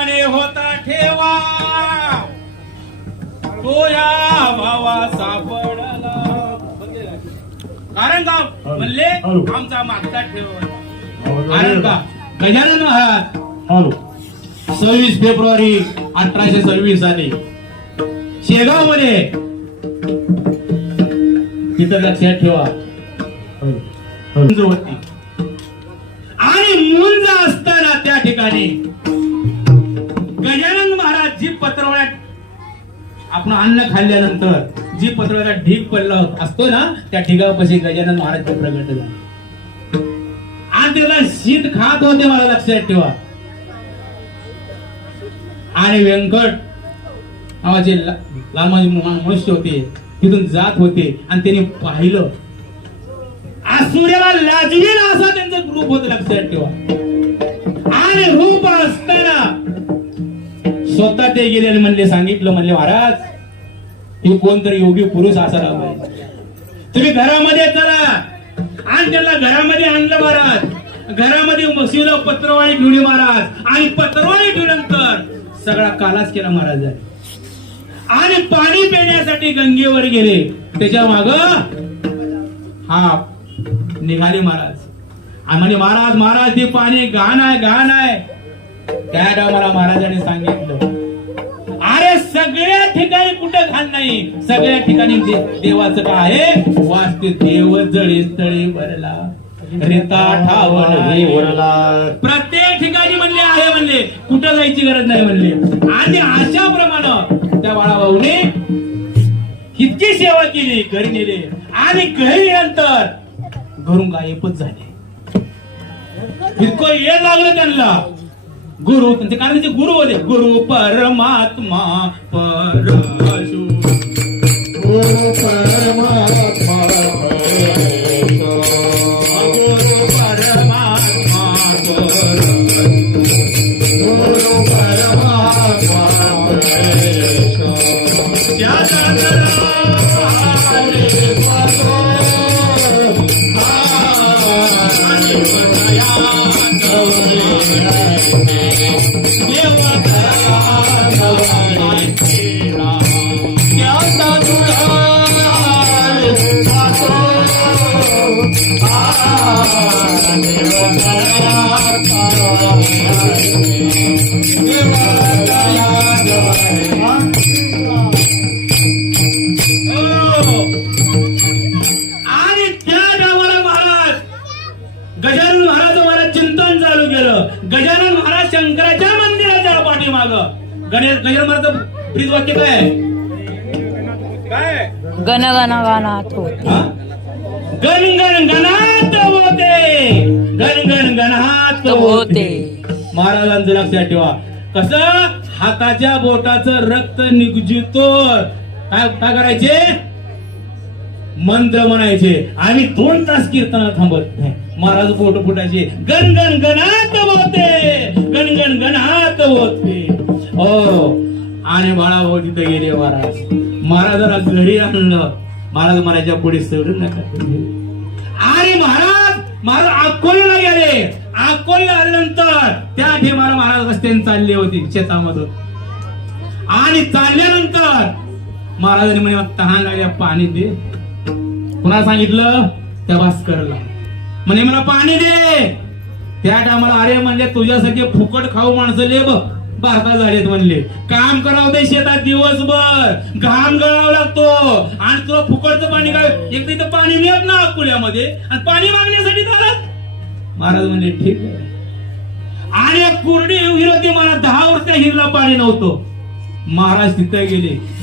म्हणे होता ठेवा. तो या भावा सापडला. कारण का? म्हणले आमचा मागचा ठेवा. कारण का? गजानन महाराज सव्वीस फेब्रुवारी अठराशे सव्वीस साली. शेगावमध्ये तिथं लक्षात ठेवा. आणि मुंज असताना त्या ठिकाणी जी पत्रवळ्यात आपण अन्न खाल्ल्यानंतर जी पत्रवळ्यात ढीक पडला असतो ना त्या ढिगापाशी गजानन महाराज प्रगट झाले. आणि त्याला शीत खात होते मला लक्षात ठेवा. आणि व्यंकट नावाचे लालमाजी मनुष्य होते तिथून जात होते आणि त्यांनी पाहिलं. आज सूर्याला लाजवील असा त्यांचं रूप होत लक्षात ठेवा. आणि रूप स्वतः ते गेले आणि म्हणले सांगितलं म्हणले महाराज हे कोणतरी योगी पुरुष असायला पाहिजे तुम्ही घरामध्ये चला. आणि त्याला घरामध्ये आणलं महाराज. घरामध्ये शिवला पत्रवाळी घेऊन महाराज. आणि पत्रवाळी घेऊनंतर सगळा कालाच केला महाराज. आणि पाणी पिण्यासाठी गंगेवर गेले. त्याच्या माग हा निघाले महाराज. आणि म्हणे महाराज महाराज ते पाणी घाण आहे घाण आहे. त्या डावाला महाराजांनी सांगितलं अरे सगळ्या ठिकाणी कुठं घाण नाही. सगळ्या ठिकाणी देवाचं काय आहे? वास्तू देव जळी स्थळी रेता ठावला प्रत्येक ठिकाणी म्हणले आहे म्हणले. कुठं जायची गरज नाही म्हणले. आणि अशा प्रमाणे त्या बाळाभाऊने इतकी सेवा केली घरी नेले. आणि घरी नंतर घरून गायबच झाले. इतकं ये लागलं त्यांना. गुरु त्यांचे कारण त्याचे म्हणजे गुरु होते गुरु परमात्मा परशु गुरु परमात्मा गजानन महाराज महाराज चिंतन चालू केलं. गजानन महाराज शंकराच्या मंदिराच्या पाठीमाग. गणेश गजानन महाराज ब्रीज वाक्य काय आहे? काय? गण गण गानात होते. हा? गण गण गणात होते. गण गण गणात होते. महाराजांचं लक्षात ठेवा. कसं? हाताच्या बोटाचं रक्त निगजितो काय काय करायचे? मंत्र म्हणायचे. आम्ही दोन तास कीर्तन थांबत नाही. महाराज पोट फुटायचे. गण गण गणात होते. गण गण गणात होते. हो. आणि बाळा तिथे गेले महाराज. महाराजाला घरी आणलं. महाराज महाराजच्या पुढे सोडू नका आणि महाराज महाराज अकोल्याला गेले. अकोल्याला आल्यानंतर त्या ठिकाणी महाराज रस्त्याने चालले होते शेतामधून. आणि चालल्यानंतर महाराजांनी म्हणे तहान लागल्या पाणी दे. कुणाला सांगितलं? त्या भास्करला. म्हणे मला पाणी दे. त्या टायमाला अरे म्हणजे तुझ्यासारखे फुकट खाऊ माणसं ले भारतात झालेत म्हणले. काम करावं ते शेतात दिवसभर. घाम गळावा लागतो. आणि तुला फुकटचं पाणी काय? एक तर पाणी मिळत ना अकोल्यामध्ये. आणि पाणी मागण्यासाठी चालत महाराज म्हणले ठीक आहे. आणि एक हिरो ते मला दहा वर्ष हिरला पाणी नव्हतं. महाराज तिथे गेले.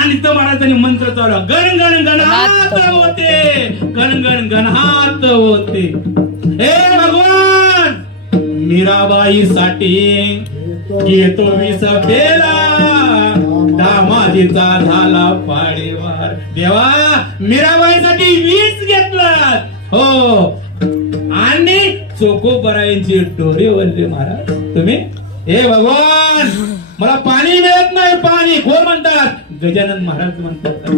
आणि तिथं महाराजांनी मंत्र चालू गण गण गणहात होते. गण गण गणहात होते. हे भगवान मीराबाई साठी घेतो मी सभेला दामाजीचा झाला पाडेवार. देवा मीराबाईसाठी वीस घेतला. हो. आणि चोकोबरायांची डोरे वरले महाराज तुम्ही? हे भगवान मला पाणी मिळत नाही पाणी. कोण म्हणतात? गजानन महाराज म्हणतात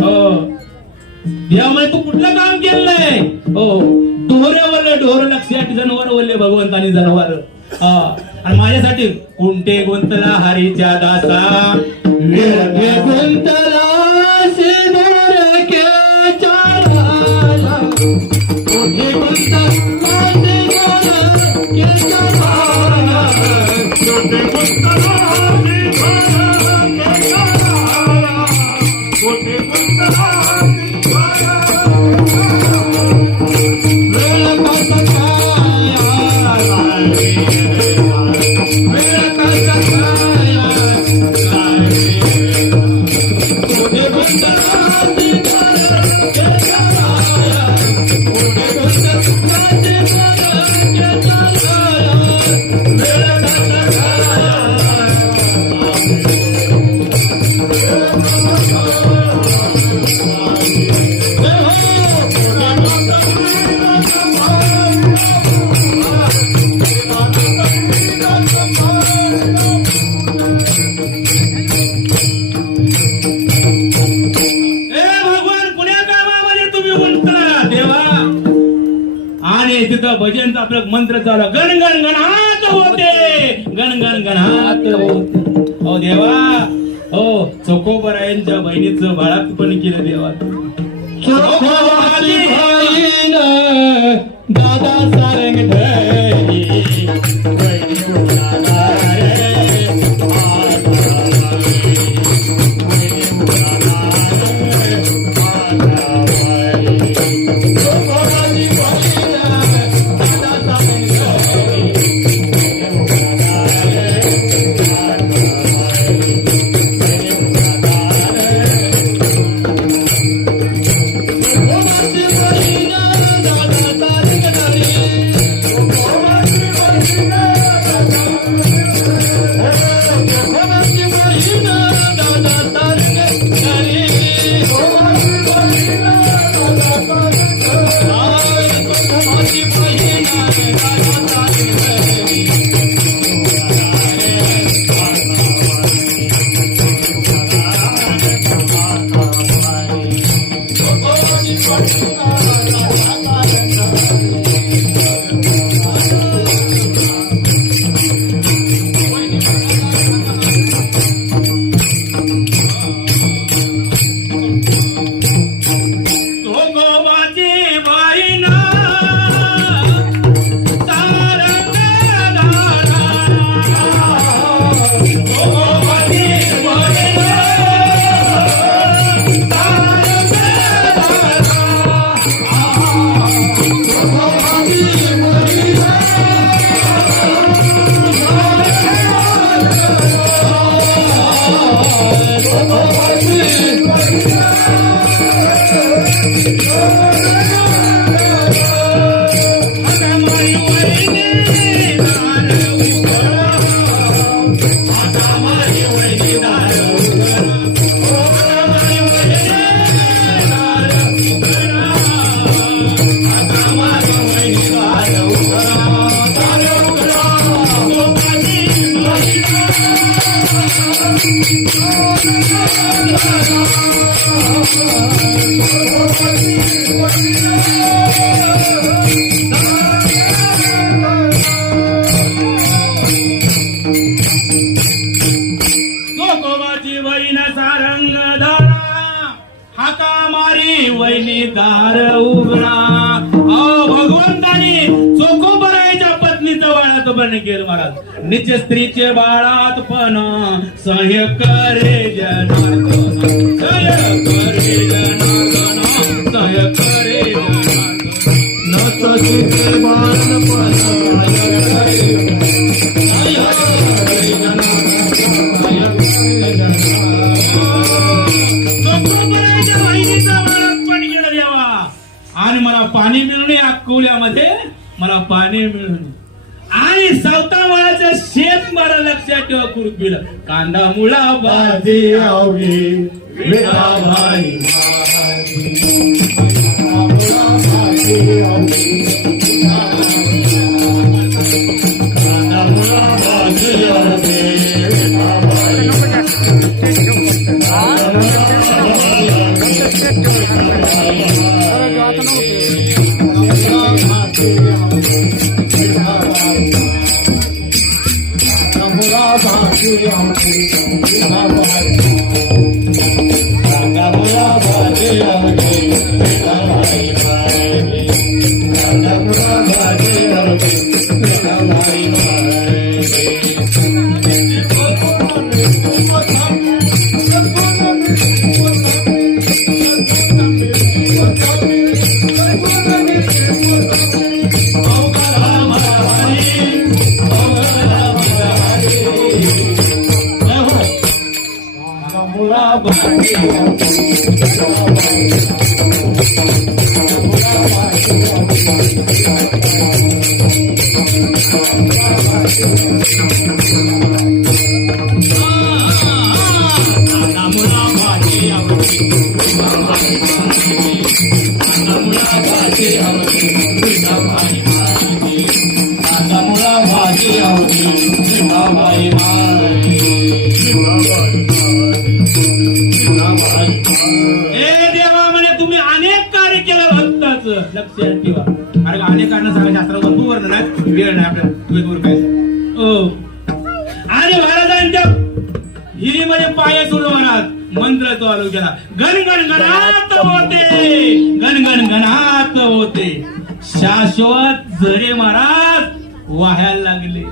हो. यामुळे तू कुठलं काम केलंय हो. डोहरे वरले लक्षात जनावर वरले भगवंतानी जनावर. आणि माझ्यासाठी कोणते गुंतला हरीच्या दासा गुंतला भजनचा आपलं मंत्र चालू गण गण गणात होते. गण गण गणात होते. हो देवा. हो चोकोबरायांच्या बहिणीचं बाळात पण केलं देवा. दादा सारंग वैनी दार उघडा अहो भगवंतानी चोकोबरायच्या पत्नीचं बाळात पण केलं महाराज. निज स्त्रीचे बाळात पण सह्य करे जना सह्य करे जनार्दन. सह्य करे जनार्दन. पाणी मिळून अकोल्यामध्ये मला पाणी मिळून आणि सावतावाळाचं शेत मला लक्षात ठेवा कुरपील कांदा मुळा बाजी बाजी आवडी बाजी आवडी ए वेळ नाही आपल्या वेगवेगळं काय हो आणि महाराजांच्या हिरीमध्ये पाय सुरू महाराज. मंत्र चालू केला गण गण गणात होते. गण गण गणात होते. शाश्वत झरे महाराज वाहायला लागले.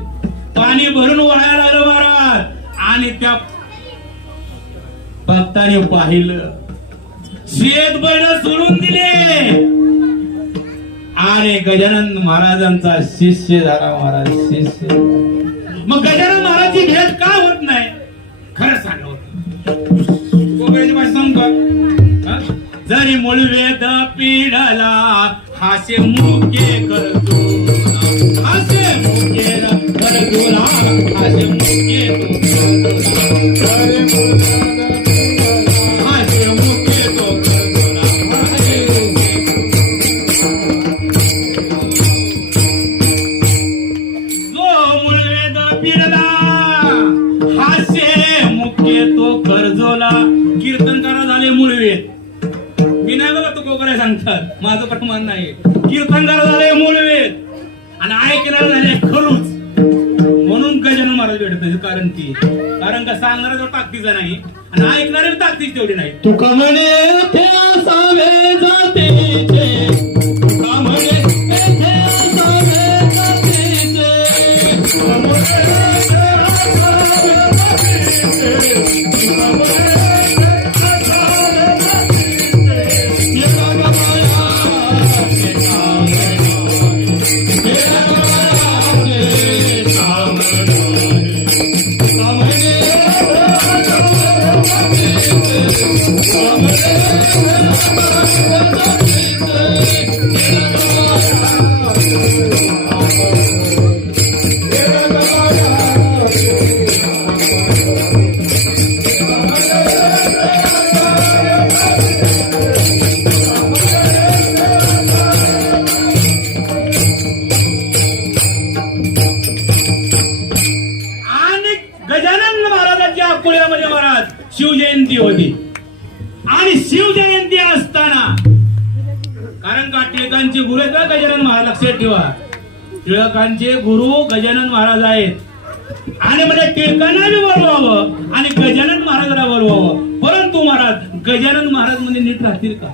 पाणी भरून वाहायला लागलं महाराज. आणि त्या भक्ताने पाहिलं. शेत बळ सोडून दिले. आणि गजानन महाराजांचा शिष्य झाला महाराज शिष्य. मग गजानन महाराजची भेट का होत नाही? खरं सांगा. सांगू. जरी मूळ वेद पिढाला हासे मुके करतो. हासे मुके करतो. हासे मुके करतो. कोकऱ्या माझं प्रमाण नाही कीर्तनकार झाले मूळवेद आणि ऐकणार झाले खरूच. म्हणून गजानन महाराज भेटत नाही कारण की कारण का सांगणार तर ताकदीचा नाही आणि ऐकणारे ताकदीच तेवढी नाही तुका म्हणे जाते なにそれ?」टिळकांचे गुरु गजानन महाराज आहेत. आणि म्हणजे टिळकांना बी बोलवावं आणि गजानन महाराजाला बोलवावं. परंतु महाराज गजानन महाराज म्हणजे नीट राहतील का?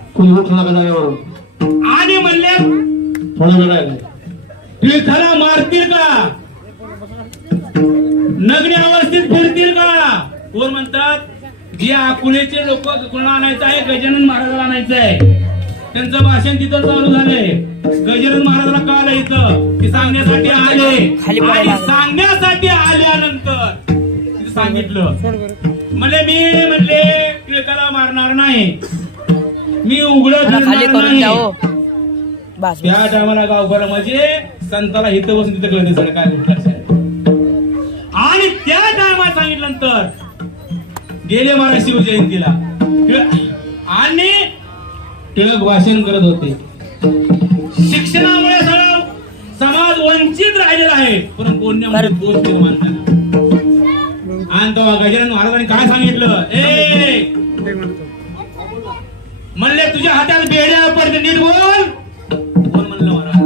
आणि म्हणले टिळकाला मारतील का? नगरी अवस्थेत फिरतील का? कोण म्हणतात जे अकोलेचे लोक कोणाला आणायचं आहे? गजानन महाराजाला आणायचं आहे. त्यांचं भाषण तिथं चालू झालंय. गजानन महाराजाला का आलं इथं ते सांगण्यासाठी आले. आणि. सांगण्यासाठी आल्यानंतर तिथं सांगितलं. म्हणजे मी म्हणले टिळकाला मारणार नाही. मी उघड त्या टायमाला गावकऱ्या म्हणजे संताला इथं बसून तिथं कळते सगळं काय. आणि त्या टायमाला सांगितल्यानंतर गेले महाराज शिवजयंतीला. टिळक भाषण करत होते. शिक्षणामुळे सगळं समाज वंचित राहिलेला आहे. पण पुण्यामध्ये दोष निर्माण झाला आणि तेव्हा गजानन महाराजांनी काय सांगितलं? ए! म्हणले तुझ्या हातात बेड्या पडते नीट बोल. कोण म्हणलं महाराज?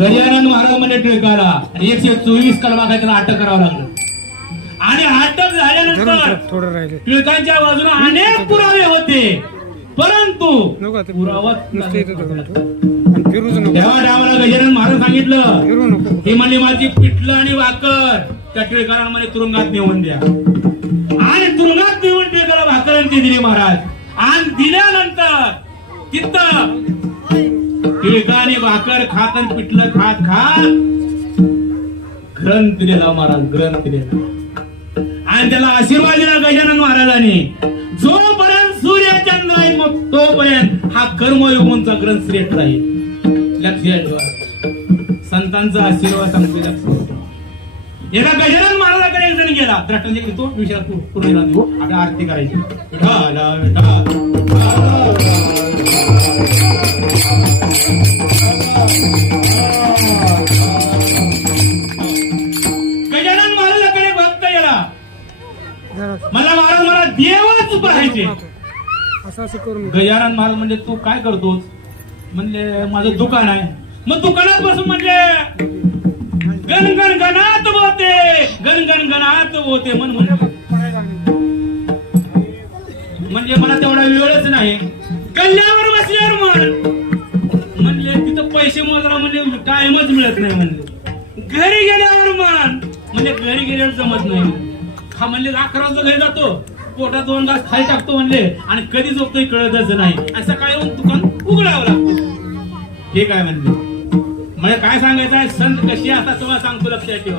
गजानन महाराज म्हणजे टिळकाला आणि एकशे चोवीस कलमा काय त्याला अटक करावं लागलं. आणि अटक झाल्यानंतर टिळकांच्या बाजूने अनेक पुरावे होते. परंतु. पुरावा तेव्हा डावाला गजानन महाराज सांगितलं ही म्हणली माझी पिठलं आणि भाकर त्या टिळकारांमध्ये तुरुंगात नेऊन द्या. आणि तुरुंगात नेऊन टिळकाला भाकर आणि ती दिली महाराज. आणि दिल्यानंतर तिथं टिळकाने भाकर खात आणि पिठलं खात खात ग्रंथ दिलेला महाराज ग्रंथ दिलेला. आणि त्याला आशीर्वाद दिला गजानन महाराजांनी. जोपर्यंत सूर्यचंद्र आहे मग तोपर्यंत हा कर्मयोगूंचा ग्रंथ श्रेष्ठ राहील लक्षात ठेवा. संतांचा आशीर्वाद सांगतो लक्षात एका गजानन महाराजाकडे एक जण गेला. द्रष्टांचे तो? विषय पूर्ण झाला आता आरती करायची. विठाला, गजानन महाराजाकडे भक्त गेला मला महाराज मला देवच पाहायचे असं असं करून गजानन महाराज म्हणजे तू काय करतोस? म्हणले माझं दुकान आहे. मग दुकानात बसून म्हणले गण गण गणात होते. गण गण गणात होते म्हण म्हणजे मला तेवढा वेळच नाही. कल्ल्यावर बसल्यावर म्हण. म्हणले तिथं पैसे मोजरा म्हणजे कायमच मिळत नाही म्हणले. घरी गेल्यावर म्हण. म्हणजे घरी गेल्यावर जमत नाही. हा म्हणले अकरा वाजता घरी जातो. पोटात दोन घास खाली टाकतो म्हणले आणि कधी झोपतोय कळतच नाही. आणि सकाळी येऊन दुकान उघडावं लागतो. हे काय म्हणले? म्हणजे काय सांगायचं आहे? संत कशी आता तुम्हाला सांगतो लक्षात ठेवा.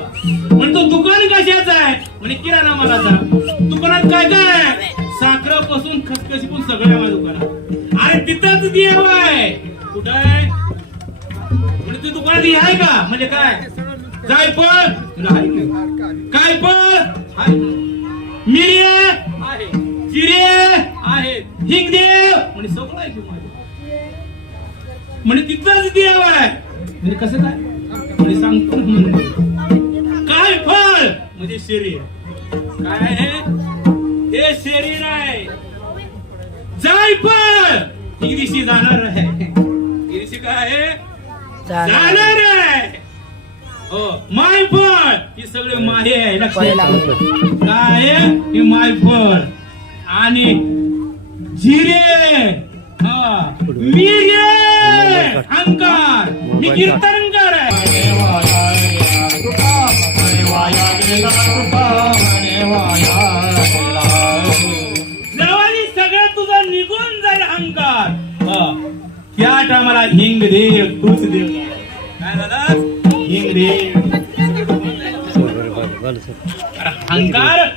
म्हणतो तो दुकान कशाच आहे? म्हणजे किराणा मालाचा दुकानात काय काय साखरपासून खसखशीपासून सगळं आहे माझ्या दुकानात. अरे तिथंच देव आहे कुठं आहे? म्हणजे तू दुकानात आहे का? म्हणजे काय? जायफळ. पण काय पण. मिरिया आहे. जिरे आहे हिंगदेव म्हणजे सगळं आहे. म्हणजे तिथंच देव आहे म्हणजे कसं काय? म्हणजे सांगतो म्हणजे. काय फळ? म्हणजे शरीर. काय आहे? हे शरीर आहे. जायफळ ही दिवशी जाणार आहे. ही काय आहे? जाणार आहे. हो मायफळ ही सगळे माहे आहे. लक्षात. काय आहे? हे मायफळ आणि जिरे मिरे अंकार. मी कीर्तनकार जवानी सगळं तुझं निघून जाईल अहंकार त्या टायमाला हिंग देव तूच देव काय झालं? हिंग देव अहंकार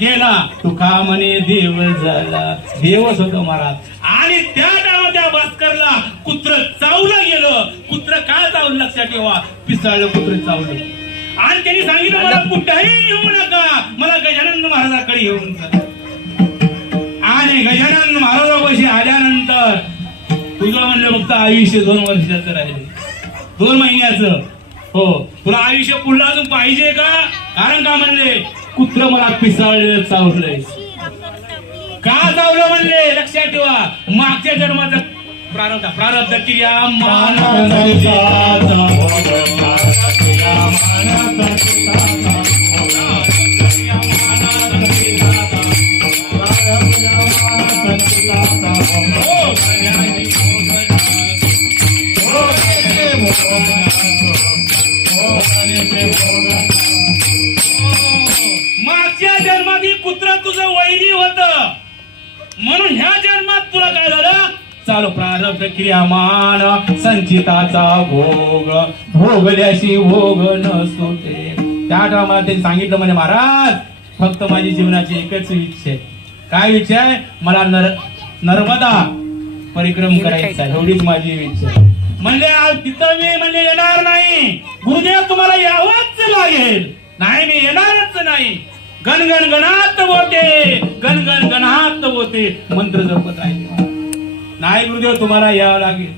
गेला. तुका म्हणे देव झाला. देवच होतो महाराज आणि त्या टायमा त्या भास्करला कुत्र चावलं गेलं. कुत्र काय चावलं लक्षात ठेवा? पिसाळलं कुत्र चावलं. आणि त्यांनी सांगितलं मला कुठेही येऊ नका. मला गजानन महाराजाकडे घेऊन जा आणि गजानन महाराजापाशी आल्यानंतर तुझं म्हणलं फक्त आयुष्य दोन वर्षाचं राहिले. दोन महिन्याचं. हो. तुला आयुष्य पुढलं अजून पाहिजे का? कारण का म्हणले कुत्र मला पिसाळलेलं चावलंय का चावलं म्हणले लक्षात ठेवा मागच्या जन्माचा प्रारब्ध प्रारब्ध क्रिया मागच्या जन्मात ही कुत्र तुझं वैरी होत म्हणून ह्या जन्मात तुला काय झालं? चालू प्रारब्ध क्रियामान संचिताचा भोग भोगल्याशी भोग न सुटे त्या टायमाला त्यांनी सांगितलं म्हणे महाराज फक्त माझी जीवनाची एकच इच्छा आहे. काय इच्छा आहे? मला नर नर्मदा परिक्रम करायचा एवढीच माझी इच्छा आहे. म्हणले आज तिथं मी म्हणजे येणार नाही. गुरुदेव तुम्हाला यावंच लागेल. नाही मी येणारच नाही. गणगण गणात होते. गणगण गणात होते. मंत्र जपत आहे नाही गुरुदेव तुम्हाला यावं लागेल.